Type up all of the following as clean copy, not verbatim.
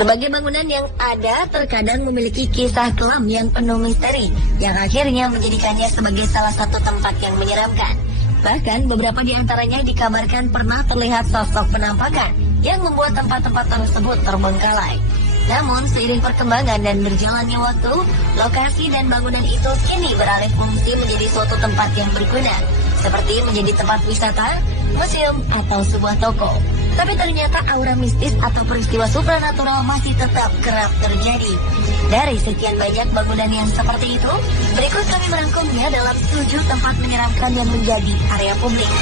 Berbagai bangunan yang ada terkadang memiliki kisah kelam yang penuh misteri, yang akhirnya menjadikannya sebagai salah satu tempat yang menyeramkan. Bahkan beberapa di antaranya dikabarkan pernah terlihat sosok penampakan yang membuat tempat-tempat tersebut terbengkalai. Namun seiring perkembangan dan berjalannya waktu, lokasi dan bangunan itu kini beralih fungsi menjadi suatu tempat yang berguna, seperti menjadi tempat wisata, museum, atau sebuah toko. Tapi ternyata aura mistis atau peristiwa supranatural masih tetap kerap terjadi. Dari sekian banyak bangunan yang seperti itu, berikut kami merangkumnya dalam 7 tempat menyeramkan yang menjadi area publik.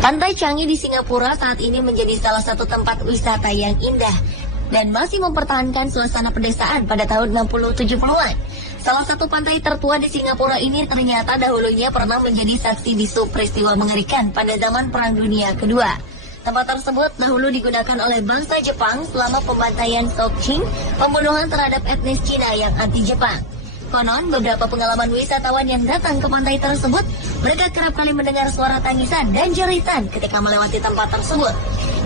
Pantai Changi di Singapura saat ini menjadi salah satu tempat wisata yang indah dan masih mempertahankan suasana pedesaan pada tahun 60-70-an. Salah satu pantai tertua di Singapura ini ternyata dahulunya pernah menjadi saksi bisu peristiwa mengerikan pada zaman Perang Dunia Kedua. Tempat tersebut dahulu digunakan oleh bangsa Jepang selama pembantaian Chongqing, pembunuhan terhadap etnis Cina yang anti-Jepang. Konon, beberapa pengalaman wisatawan yang datang ke pantai tersebut, mereka kerap kali mendengar suara tangisan dan jeritan ketika melewati tempat tersebut.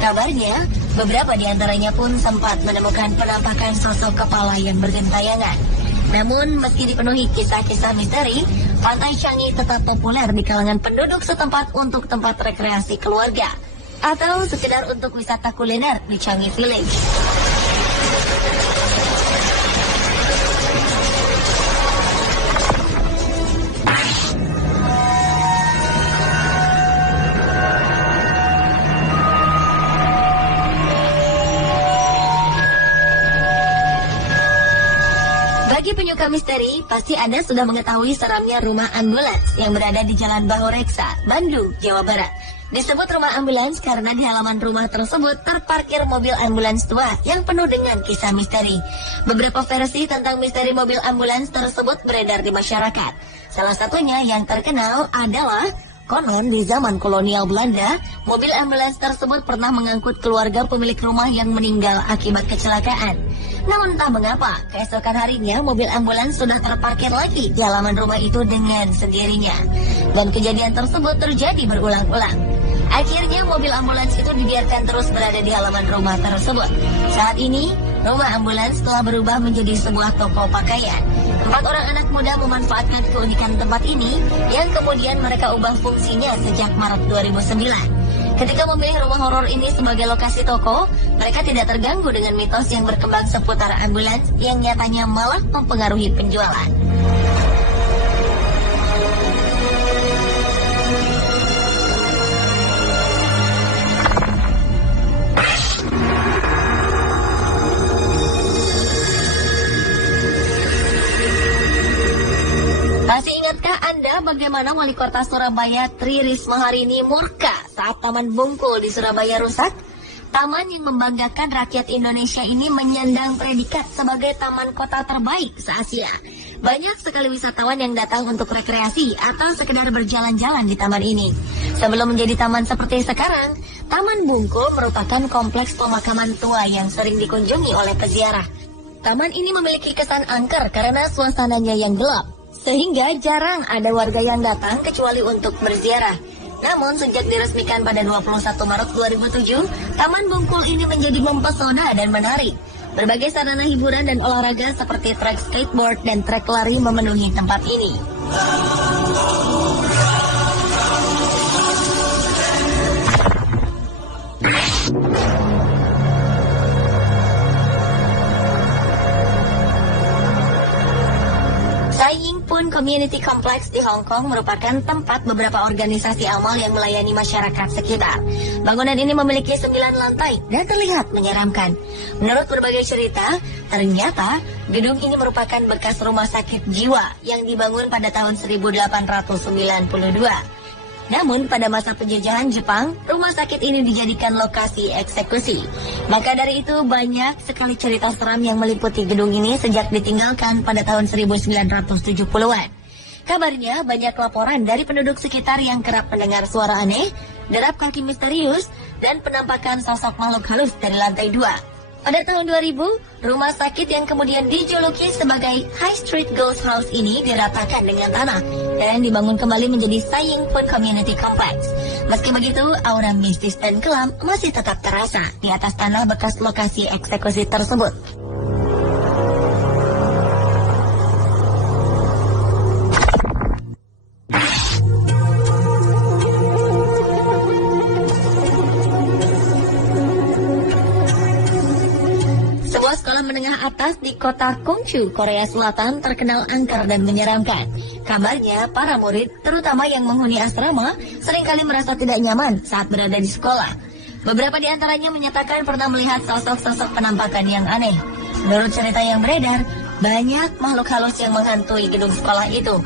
Kabarnya, beberapa di antaranya pun sempat menemukan penampakan sosok kepala yang bergentayangan. Namun, meski dipenuhi kisah-kisah misteri, Pantai Changi tetap populer di kalangan penduduk setempat untuk tempat rekreasi keluarga, atau sekedar untuk wisata kuliner di Changi Village. Bagi penyuka misteri, pasti Anda sudah mengetahui seramnya rumah ambulans yang berada di Jalan Bahoreksa, Bandung, Jawa Barat. Disebut rumah ambulans karena di halaman rumah tersebut terparkir mobil ambulans tua yang penuh dengan kisah misteri. Beberapa versi tentang misteri mobil ambulans tersebut beredar di masyarakat. Salah satunya yang terkenal adalah konon di zaman kolonial Belanda, mobil ambulans tersebut pernah mengangkut keluarga pemilik rumah yang meninggal akibat kecelakaan. Namun entah mengapa, keesokan harinya mobil ambulans sudah terparkir lagi di halaman rumah itu dengan sendirinya. Dan kejadian tersebut terjadi berulang-ulang. Akhirnya mobil ambulans itu dibiarkan terus berada di halaman rumah tersebut. Saat ini, rumah ambulans telah berubah menjadi sebuah toko pakaian. 4 orang anak muda memanfaatkan keunikan tempat ini, yang kemudian mereka ubah fungsinya sejak Maret 2009. Ketika memilih rumah horor ini sebagai lokasi toko, mereka tidak terganggu dengan mitos yang berkembang seputar ambulans yang nyatanya malah mempengaruhi penjualan. Masih ingatkah Anda bagaimana Wali Kota Surabaya Tri Risma hari ini murka saat Taman Bungkul di Surabaya rusak? Taman yang membanggakan rakyat Indonesia ini menyandang predikat sebagai taman kota terbaik se-Asia. Banyak sekali wisatawan yang datang untuk rekreasi atau sekedar berjalan-jalan di taman ini. Sebelum menjadi taman seperti sekarang, Taman Bungkul merupakan kompleks pemakaman tua yang sering dikunjungi oleh peziarah. Taman ini memiliki kesan angker karena suasananya yang gelap, sehingga jarang ada warga yang datang kecuali untuk berziarah. Namun sejak diresmikan pada 21 Maret 2007, Taman Bungkul ini menjadi mempesona dan menarik. Berbagai sarana hiburan dan olahraga seperti trek skateboard dan trek lari memenuhi tempat ini. Sai Ying Pun Community Complex di Hong Kong merupakan tempat beberapa organisasi amal yang melayani masyarakat sekitar. Bangunan ini memiliki 9 lantai dan terlihat menyeramkan. Menurut berbagai cerita, ternyata gedung ini merupakan bekas rumah sakit jiwa yang dibangun pada tahun 1892. Namun pada masa penjajahan Jepang, rumah sakit ini dijadikan lokasi eksekusi. Maka dari itu banyak sekali cerita seram yang meliputi gedung ini sejak ditinggalkan pada tahun 1970-an. Kabarnya banyak laporan dari penduduk sekitar yang kerap mendengar suara aneh, derap kaki misterius, dan penampakan sosok makhluk halus dari lantai 2. Pada tahun 2000, rumah sakit yang kemudian dijuluki sebagai High Street Ghost House ini diratakan dengan tanah dan dibangun kembali menjadi Saying Pun Community Complex. Meski begitu, aura mistis dan kelam masih tetap terasa di atas tanah bekas lokasi eksekusi tersebut. Sekolah menengah atas di kota Gongju, Korea Selatan terkenal angker dan menyeramkan. Kabarnya, para murid, terutama yang menghuni asrama, seringkali merasa tidak nyaman saat berada di sekolah. Beberapa di antaranya menyatakan pernah melihat sosok-sosok penampakan yang aneh. Menurut cerita yang beredar, banyak makhluk halus yang menghantui gedung sekolah itu.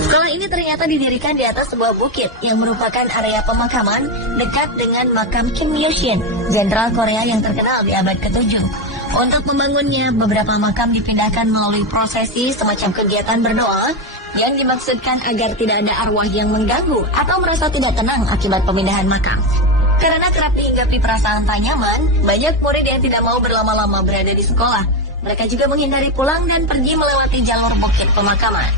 Sekolah ini ternyata didirikan di atas sebuah bukit yang merupakan area pemakaman dekat dengan makam Kim Il-sung, jenderal Korea yang terkenal di abad ke-7. Untuk membangunnya, beberapa makam dipindahkan melalui prosesi semacam kegiatan berdoa yang dimaksudkan agar tidak ada arwah yang mengganggu atau merasa tidak tenang akibat pemindahan makam. Karena kerap dihinggapi perasaan tak nyaman, banyak murid yang tidak mau berlama-lama berada di sekolah. Mereka juga menghindari pulang dan pergi melewati jalur bukit pemakaman.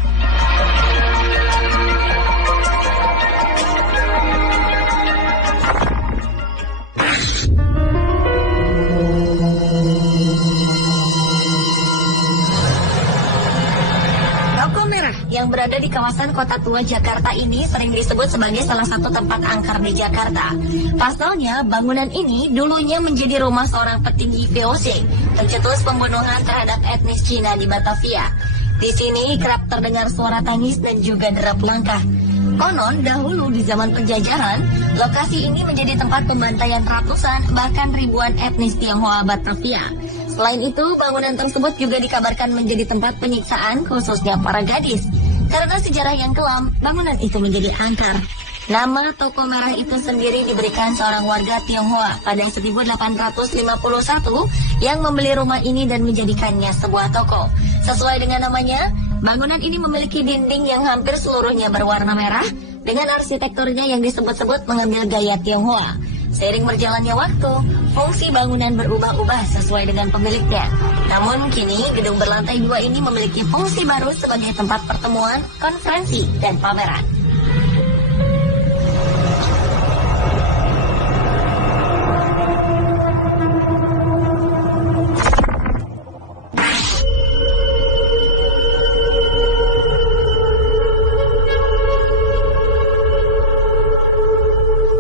Yang berada di kawasan Kota Tua Jakarta ini sering disebut sebagai salah satu tempat angker di Jakarta. Pasalnya, bangunan ini dulunya menjadi rumah seorang petinggi VOC, pencetus pembunuhan terhadap etnis Cina di Batavia. Di sini kerap terdengar suara tangis dan juga derap langkah. Konon, dahulu di zaman penjajahan, lokasi ini menjadi tempat pembantaian ratusan bahkan ribuan etnis Tionghoa Batavia. Selain itu, bangunan tersebut juga dikabarkan menjadi tempat penyiksaan khususnya para gadis. Karena sejarah yang kelam, bangunan itu menjadi angker. Nama Toko Merah itu sendiri diberikan seorang warga Tionghoa pada 1851 yang membeli rumah ini dan menjadikannya sebuah toko. Sesuai dengan namanya, bangunan ini memiliki dinding yang hampir seluruhnya berwarna merah dengan arsitekturnya yang disebut-sebut mengambil gaya Tionghoa. Seiring berjalannya waktu, fungsi bangunan berubah-ubah sesuai dengan pemiliknya. Namun kini gedung berlantai 2 ini memiliki fungsi baru sebagai tempat pertemuan, konferensi, dan pameran.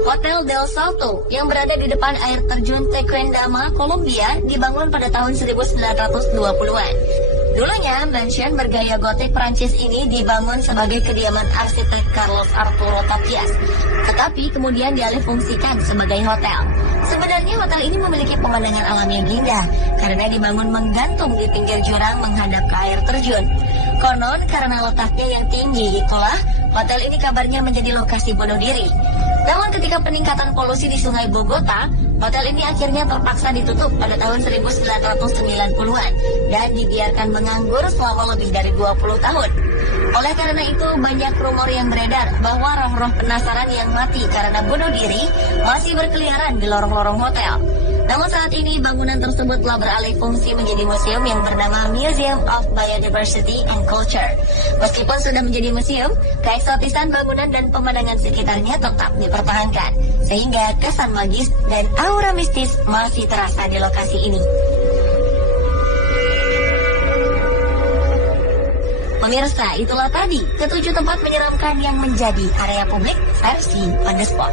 Hotel Del Salto yang berada di depan air terjun Tequendama, Kolombia dibangun pada tahun 1920-an. Dulunya, mansion bergaya gotik Prancis ini dibangun sebagai kediaman arsitek Carlos Arturo Tapias, tetapi kemudian dialihfungsikan sebagai hotel. Sebenarnya hotel ini memiliki pemandangan alam yang indah karena dibangun menggantung di pinggir jurang menghadap ke air terjun. Konon karena letaknya yang tinggi itulah hotel ini kabarnya menjadi lokasi bunuh diri. Namun ketika peningkatan polusi di Sungai Bogota, hotel ini akhirnya terpaksa ditutup pada tahun 1990-an dan dibiarkan menganggur selama lebih dari 20 tahun. Oleh karena itu, banyak rumor yang beredar bahwa roh-roh penasaran yang mati karena bunuh diri masih berkeliaran di lorong-lorong hotel. Namun saat ini bangunan tersebut telah beralih fungsi menjadi museum yang bernama Museum of Biodiversity and Culture. Meskipun sudah menjadi museum, keeksotisan bangunan dan pemandangan sekitarnya tetap dipertahankan, sehingga kesan magis dan aura mistis masih terasa di lokasi ini. Pemirsa, itulah tadi ke-7 tempat menyeramkan yang menjadi area publik versi On The Spot.